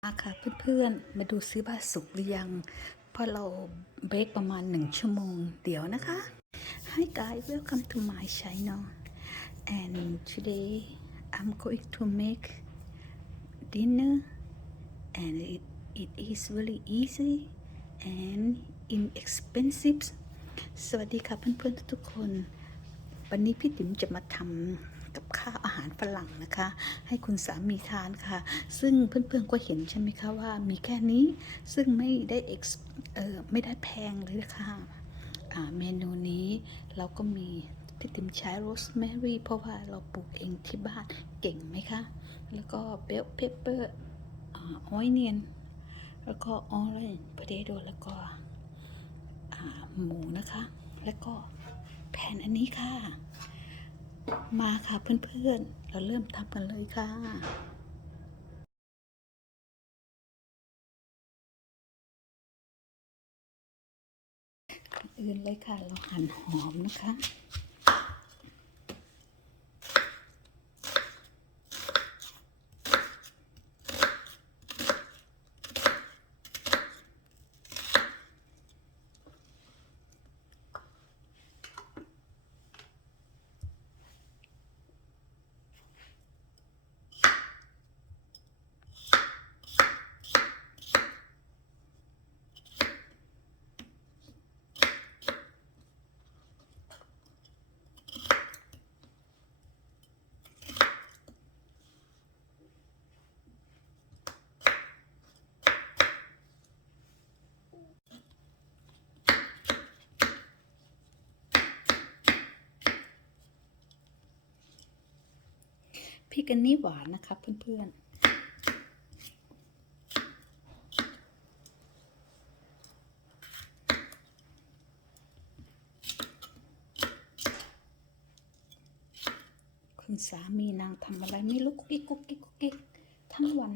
ค่ะเพื่อนๆมาดูซิว่าสุกหรือยังเพราะเราเบรกประมาณ1 ชั่วโมงเดี๋ยวนะคะ Hi guys, welcome to my channel and today I'm going to make dinner and it is really easy and inexpensive สวัสดีค่ะเพื่อนๆทุกคนวันนี้พี่ติ๋มจะมาทำกับข้าวอาหารฝรั่งนะคะให้คุณสามีทานค่ะซึ่งเพื่อนๆก็เห็นใช่ไหมคะว่ามีแค่นี้ซึ่งไม่ได้แพงเลยนะคะเมนูนี้เราก็มีพี่ติ๋มใช้โรสแมรี่เพราะว่าเราปลูกเองที่บ้านเก่งไหมคะแล้วก็เบลเพปเปอร์ออยเนียนแล้วก็ออเรนจ์พอเทโต้แล้วก็หมูนะคะแล้วก็แผ่นอันนี้ค่ะมาค่ะเพื่อนๆเราเริ่มทำกันเลยค่ะอื่นเลยค่ะเราหั่นหอมนะคะพริกอันนี้หวานนะคะเพื่อนๆคุณสามีนางทำอะไรไม่รู้กุ๊กกิ๊กกุ๊กกิ๊กกุ๊กกิ๊กทั้งวัน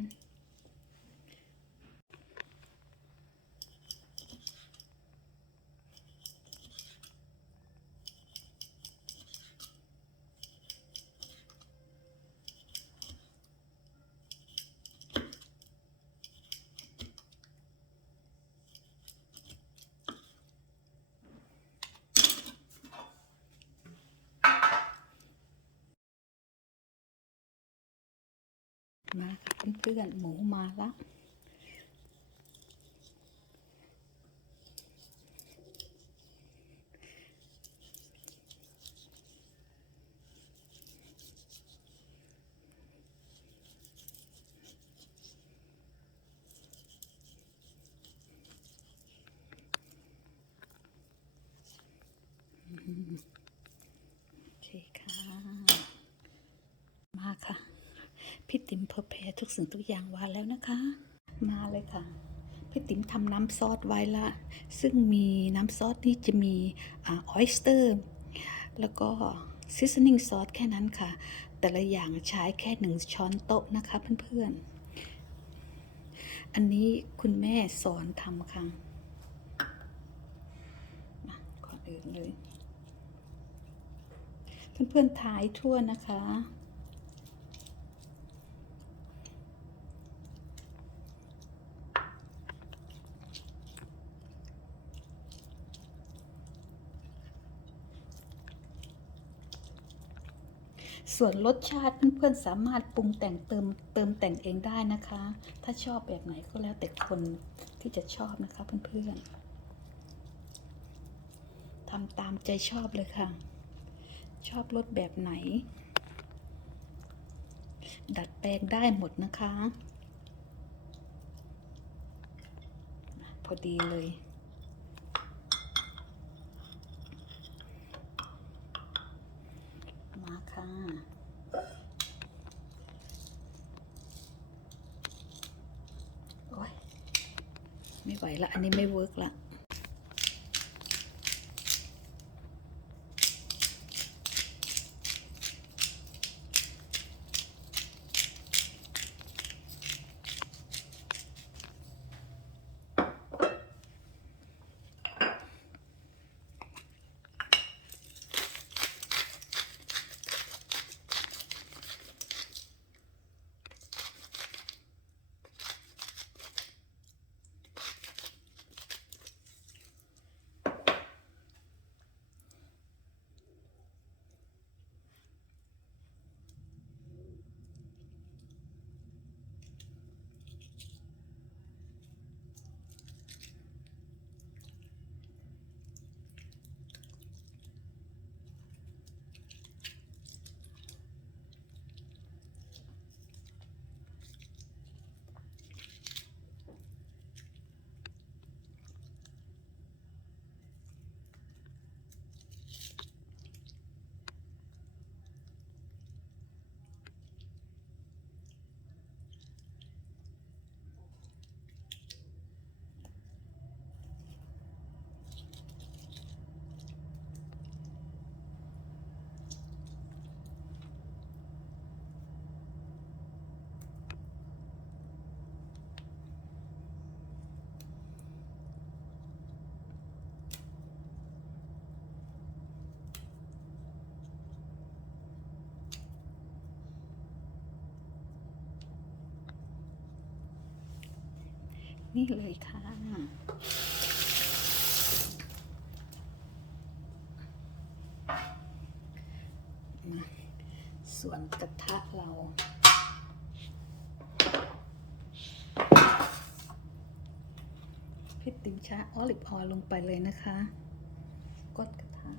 มาค่ะเพื่อนๆหมูมาแล้วโอเคค่ะมาค่ะพี่ติ๋มเพอร์เพร์ทุกสิ่งทุกอย่างไว้แล้วนะคะมาเลยค่ะพี่ติ๋มทำน้ำซอสไว้ละซึ่งมีน้ำซอสนี่จะมีออยสเตอร์แล้วก็ซีซันนิ่งซอสแค่นั้นค่ะแต่ละอย่างใช้แค่1 ช้อนโต๊ะนะคะเพื่อนๆอันนี้คุณแม่สอนทำค่ะก่อนอื่นเลยเพื่อนๆทายทั่วนะคะส่วนรสชาติเพื่อนๆสามารถปรุงแต่งเติมแต่งเองได้นะคะถ้าชอบแบบไหนก็แล้วแต่คนที่จะชอบนะคะเพื่อนๆทำตามใจชอบเลยค่ะชอบรสแบบไหนดัดแปลงได้หมดนะคะพอดีเลยมาค่ะโอ้ยไม่ไหวละอันนี้ไม่เวิร์กละ นี่เลยค่ะส่วนกระทะเราพริกติ๋มชาออลิฟออยล์ลงไปเลยนะคะก้นกระทะ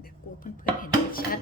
เดี๋ยวกลัวเพื่อนๆเห็นไม่ชัด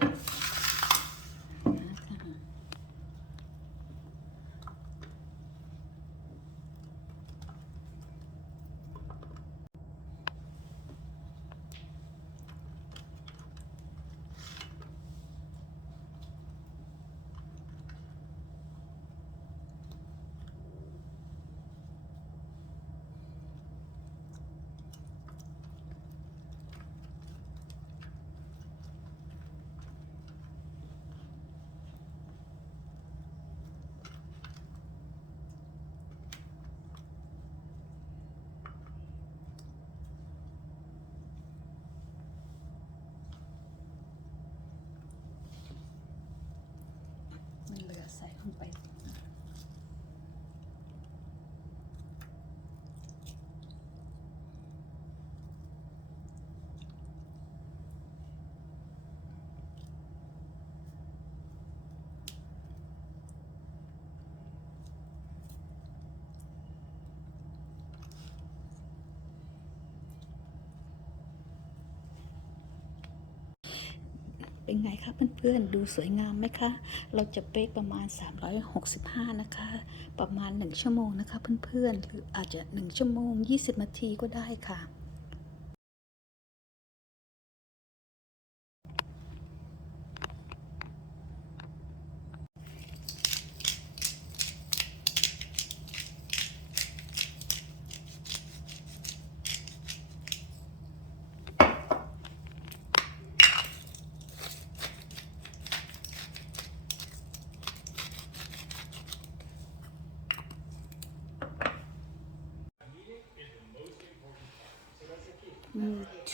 มันเหลือใส่ลงไปเป็นไงคะเพื่อนๆดูสวยงามไหมคะเราจะเบกประมาณ365นะคะประมาณ1ชั่วโมงนะคะเพื่อนๆหรืออาจจะ1ชั่วโมง20นาทีก็ได้ค่ะ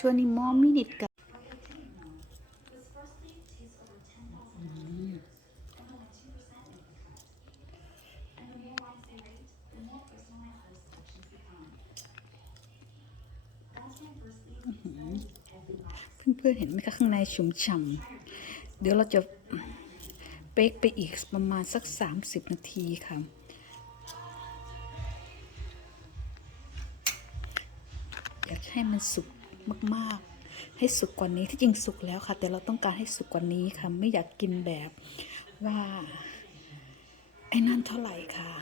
20 more minutes กันเพื่อนๆเห็นไหมคะข้างในชุ่มฉ่ำเดี๋ยวเราจะเบกไปอีกประมาณสัก30นาทีค่ะอยากให้มันสุกมากๆให้สุกกว่านี้ที่จริงสุกแล้วค่ะแต่เราต้องการให้สุกกว่านี้ค่ะไม่อยากกินแบบว่าไอ้นั่นเท่าไหร่ค่ะ